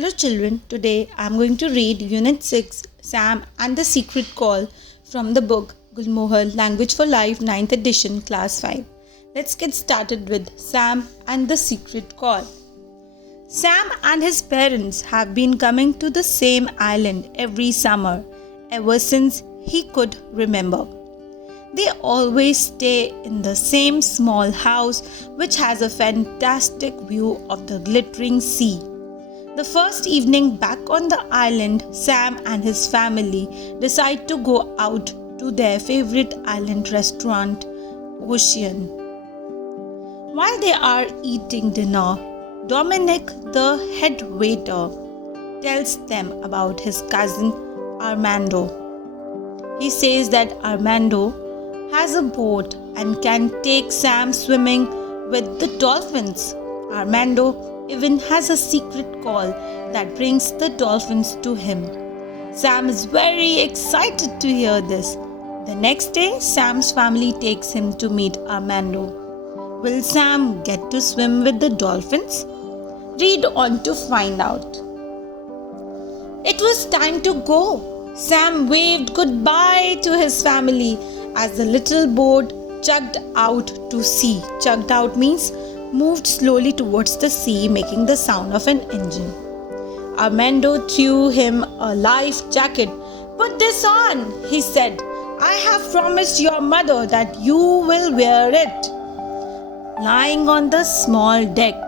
Hello children, today I am going to read Unit 6, Sam and the Secret Call from the book Gulmohar, Language for Life, 9th edition, Class 5. Let's get started with Sam and the Secret Call. Sam and his parents have been coming to the same island every summer, ever since he could remember. They always stay in the same small house which has a fantastic view of the glittering sea. The first evening back on the island, Sam and his family decide to go out to their favorite island restaurant, Ocean. While they are eating dinner, Dominic, the head waiter, tells them about his cousin Armando. He says that Armando has a boat and can take Sam swimming with the dolphins. Armando even has a secret call that brings the dolphins to him. Sam is very excited to hear this. The next day, Sam's family takes him to meet Armando. Will Sam get to swim with the dolphins? Read on to find out. It was time to go. Sam waved goodbye to his family as the little boat chugged out to sea. Chugged out means moved slowly towards the sea, making the sound of an engine. Armando threw him a life jacket. "Put this on," he said. "I have promised your mother that you will wear it." Lying on the small deck,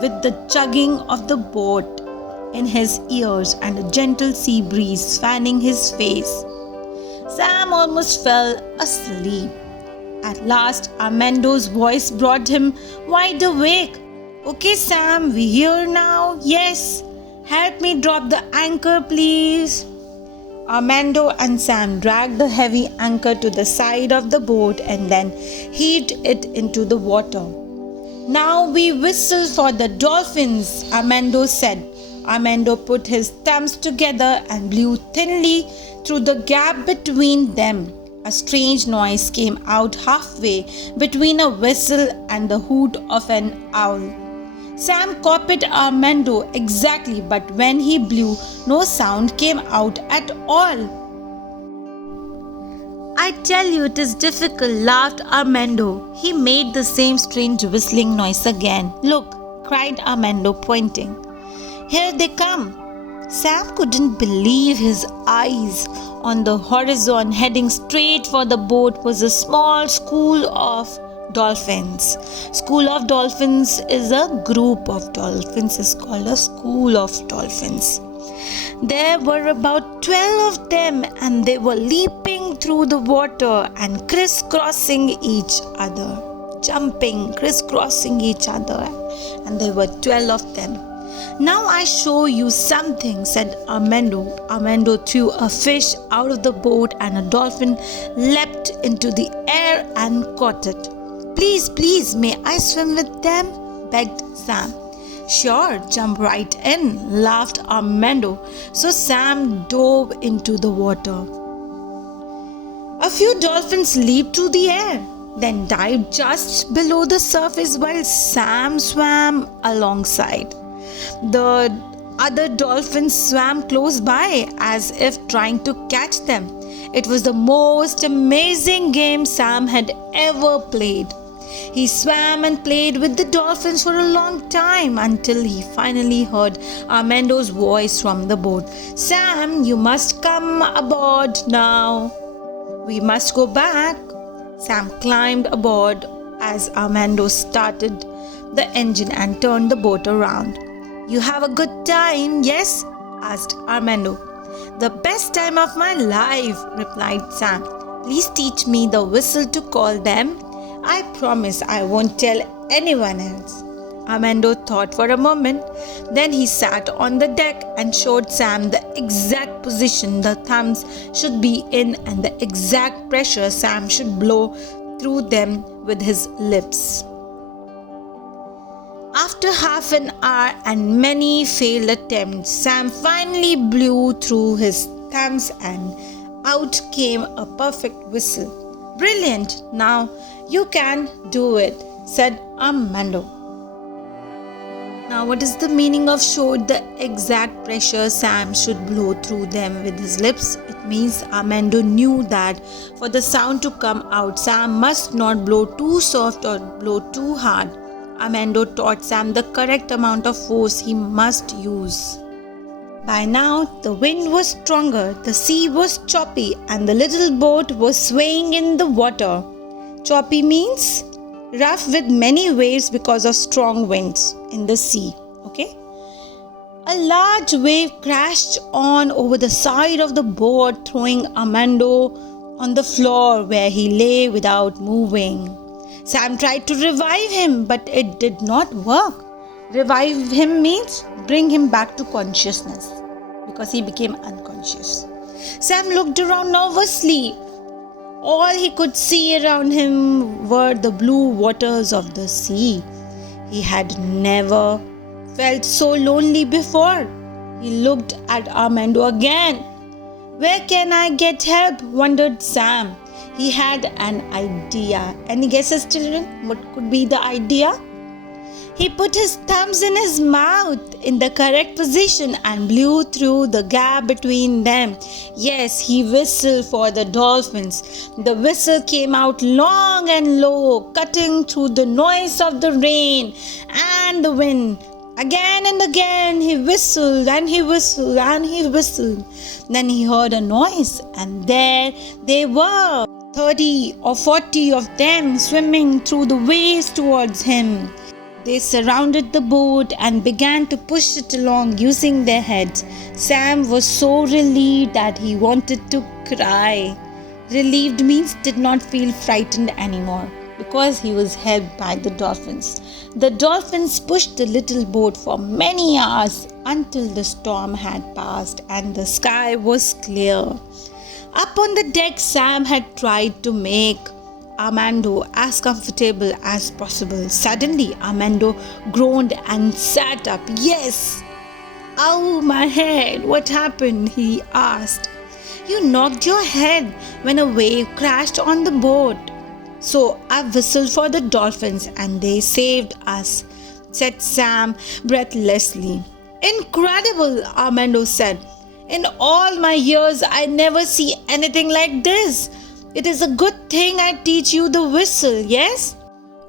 with the chugging of the boat in his ears and a gentle sea breeze fanning his face, Sam almost fell asleep. At last, Armando's voice brought him wide awake. "Okay, Sam, we here now?" "Yes." "Help me drop the anchor, please." Armando and Sam dragged the heavy anchor to the side of the boat and then heaved it into the water. "Now we whistle for the dolphins," Armando said. Armando put his thumbs together and blew thinly through the gap between them. A strange noise came out halfway between a whistle and the hoot of an owl. Sam copied Armando exactly, but when he blew, no sound came out at all. "I tell you it is difficult," laughed Armando. He made the same strange whistling noise again. "Look," cried Armando, pointing. "Here they come." Sam couldn't believe his eyes. On the horizon, heading straight for the boat, was a small school of dolphins. School of dolphins is a group of dolphins. It's called a school of dolphins. There were about 12 of them, and they were leaping through the water and crisscrossing each other. Jumping, crisscrossing each other. And there were 12 of them. "Now I show you something," said Armando. Armando threw a fish out of the boat and a dolphin leapt into the air and caught it. "Please, please, may I swim with them?" begged Sam. "Sure, jump right in," laughed Armando. So Sam dove into the water. A few dolphins leaped through the air, then dived just below the surface while Sam swam alongside. The other dolphins swam close by as if trying to catch them. It was the most amazing game Sam had ever played. He swam and played with the dolphins for a long time until he finally heard Armando's voice from the boat. "Sam, you must come aboard now. We must go back." Sam climbed aboard as Armando started the engine and turned the boat around. "You have a good time, yes?" asked Armando. "The best time of my life," replied Sam. "Please teach me the whistle to call them. I promise I won't tell anyone else." Armando thought for a moment. Then he sat on the deck and showed Sam the exact position the thumbs should be in and the exact pressure Sam should blow through them with his lips. After half an hour and many failed attempts, Sam finally blew through his thumbs and out came a perfect whistle. "Brilliant! Now you can do it," said Armando. Now, what is the meaning of showed the exact pressure Sam should blow through them with his lips? It means Armando knew that for the sound to come out, Sam must not blow too soft or blow too hard. Armando taught Sam the correct amount of force he must use. By now, the wind was stronger, the sea was choppy, and the little boat was swaying in the water. Choppy means rough with many waves because of strong winds in the sea. Okay? A large wave crashed on over the side of the boat, throwing Armando on the floor where he lay without moving. Sam tried to revive him, but it did not work. Revive him means bring him back to consciousness because he became unconscious. Sam looked around nervously. All he could see around him were the blue waters of the sea. He had never felt so lonely before. He looked at Armando again. Where can I get help? Wondered Sam. He had an idea. Any guesses, children? What could be the idea? He put his thumbs in his mouth in the correct position and blew through the gap between them. Yes, he whistled for the dolphins. The whistle came out long and low, cutting through the noise of the rain and the wind. Again and again he whistled and he whistled and he whistled. Then he heard a noise, and there they were, 30 or 40 of them swimming through the waves towards him. They surrounded the boat and began to push it along using their heads. Sam was so relieved that he wanted to cry. Relieved means did not feel frightened anymore because he was helped by the dolphins. The dolphins pushed the little boat for many hours until the storm had passed and the sky was clear. Up on the deck, Sam had tried to make Armando as comfortable as possible. Suddenly, Armando groaned and sat up. Yes! Ow, my head! What happened? He asked. You knocked your head when a wave crashed on the boat. So I whistled for the dolphins and they saved us, said Sam breathlessly. Incredible, Armando said. In all my years, I never see anything like this. It is a good thing I teach you the whistle, yes?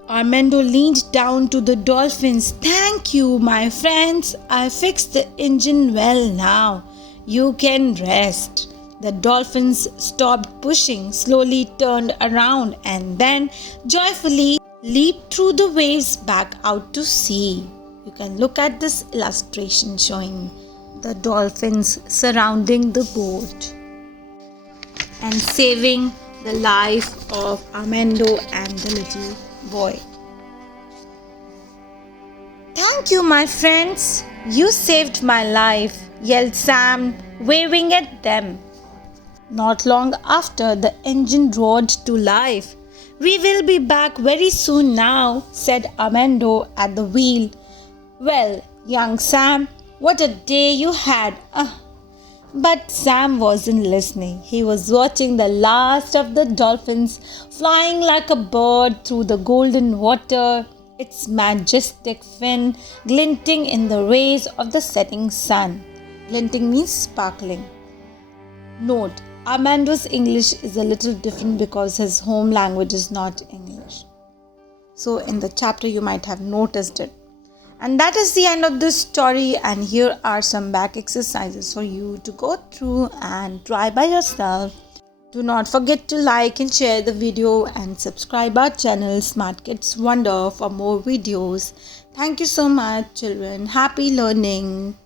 Armando leaned down to the dolphins. Thank you, my friends. I fixed the engine well now. You can rest. The dolphins stopped pushing, slowly turned around, and then joyfully leaped through the waves back out to sea. You can look at this illustration showing the dolphins surrounding the boat and saving the life of Armando and the little boy. Thank you, my friends. You saved my life, yelled Sam, waving at them. Not long after, the engine roared to life. We will be back very soon now, said Armando at the wheel. Well, young Sam, what a day you had. But Sam wasn't listening. He was watching the last of the dolphins flying like a bird through the golden water, its majestic fin glinting in the rays of the setting sun. Glinting means sparkling. Note, Armando's English is a little different because his home language is not English. So in the chapter you might have noticed it. And that is the end of this story, and here are some back exercises for you to go through and try by yourself. Do not forget to like and share the video and subscribe our channel Smart Kids Wonder for more videos. Thank you so much, children. Happy learning.